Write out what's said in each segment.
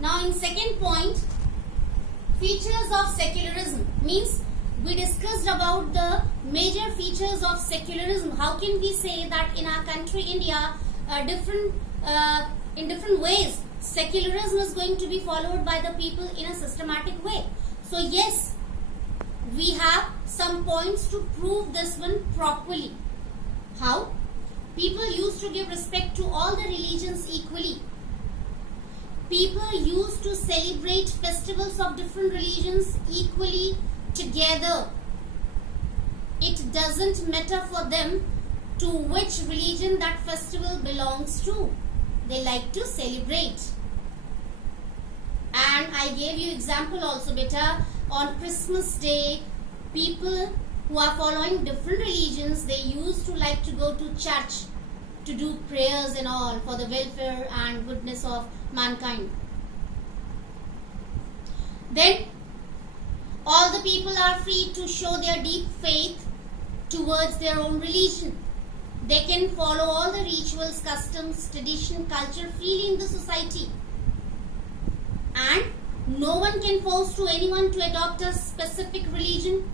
Now in second point, features of secularism, means we discussed about the major features of secularism. How can we say that in our country India, in different ways secularism is going to be followed by the people in a systematic way. So yes, we have some points to prove this one properly. How? People used to give respect to all the religions equally. People used to celebrate festivals of different religions equally together. It doesn't matter for them to which religion that festival belongs to. They like to celebrate. And I gave you example also, beta. On Christmas Day, people who are following different religions, they used to like to go to church to do prayers and all for the welfare and goodness of mankind. Then all the people are free to show their deep faith towards their own religion. They can follow all the rituals, customs, tradition, culture freely in the society. And no one can force to anyone to adopt a specific religion.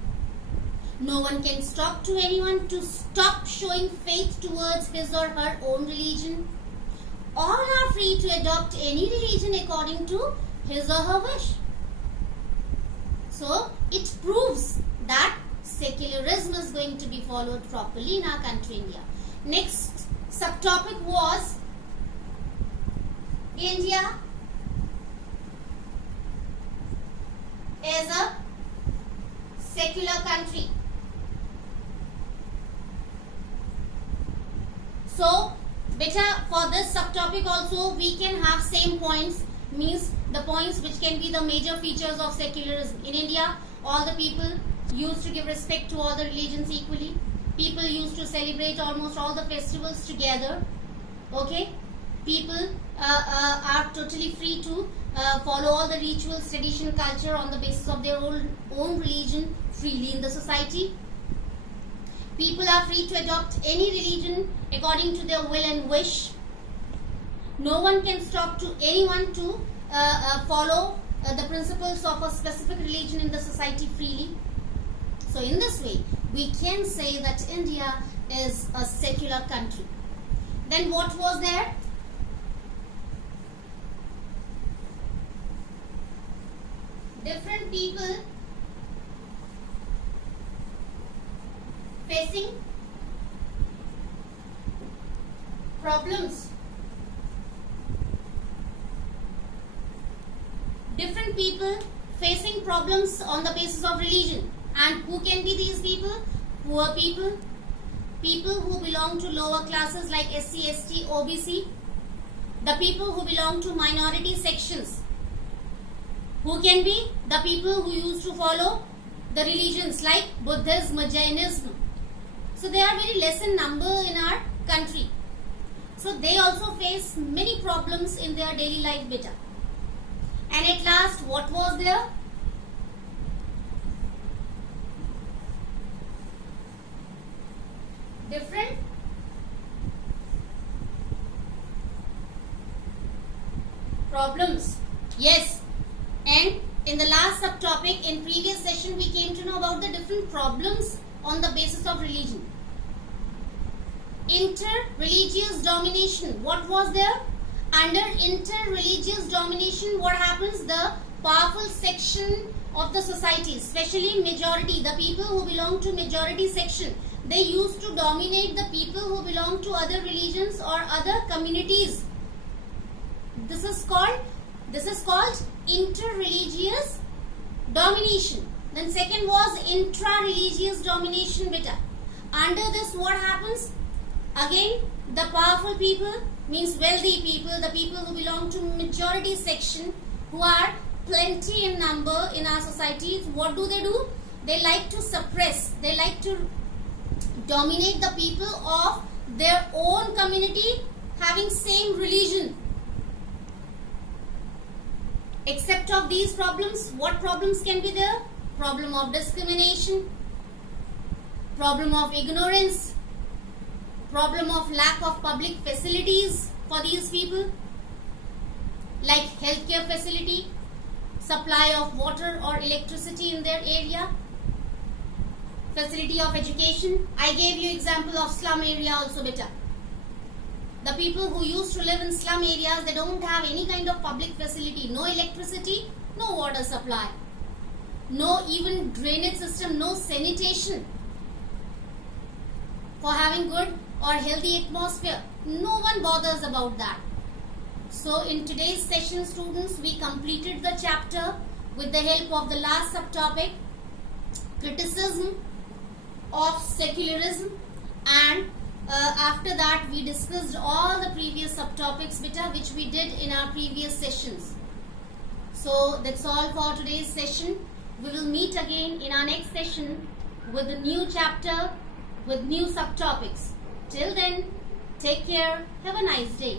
No one can stop to anyone to stop showing faith towards his or her own religion. All are free to adopt any religion according to his or her wish. So it proves that secularism is going to be followed properly in our country India. Next subtopic was India as a secular country. So beta, for this subtopic also we can have same points, means the points which can be the major features of secularism. In India, all the people used to give respect to all the religions equally. People used to celebrate almost all the festivals together. Okay, people are totally free to follow all the rituals, tradition, culture on the basis of their own religion freely in the society. People are free to adopt any religion according to their will and wish. No one can stop to anyone to follow the principles of a specific religion in the society freely. So in this way, we can say that India is a secular country. Then what was there? Different people facing problems. Different people facing problems on the basis of religion. And who can be these people? Poor people, people who belong to lower classes like SC, ST, OBC, the people who belong to minority sections. Who can be? The people who used to follow the religions like Buddhism, Jainism. So they are very less in number in our country. So they also face many problems in their daily life, beta. And at last, what was there? Different problems. Yes. And in the last subtopic, in previous session, we came to know about the different problems on the basis of religion. Inter-religious domination. What was there? Under inter-religious domination, what happens? The powerful section of the society, especially majority, the people who belong to majority section, they used to dominate the people who belong to other religions or other communities. This is called inter-religious domination. Then second was intra-religious domination, beta. Under this, what happens? Again, the powerful people, means wealthy people, the people who belong to majority section, who are plenty in number in our societies, what do? They like to suppress, they like to dominate the people of their own community having same religion. Except of these problems, what problems can be there? Problem of discrimination, problem of ignorance, problem of lack of public facilities for these people, like healthcare facility, supply of water or electricity in their area, facility of education. I gave you example of slum area also, beta. The people who used to live in slum areas, they don't have any kind of public facility, no electricity, no water supply, no even drainage system, no sanitation for having good or healthy atmosphere. No one bothers about that. So in today's session, students, we completed the chapter with the help of the last subtopic, criticism of secularism, and after that we discussed all the previous subtopics, beta, which we did in our previous sessions. So that's all for today's session. We will meet again in our next session with a new chapter with new subtopics. Till then, take care. Have a nice day.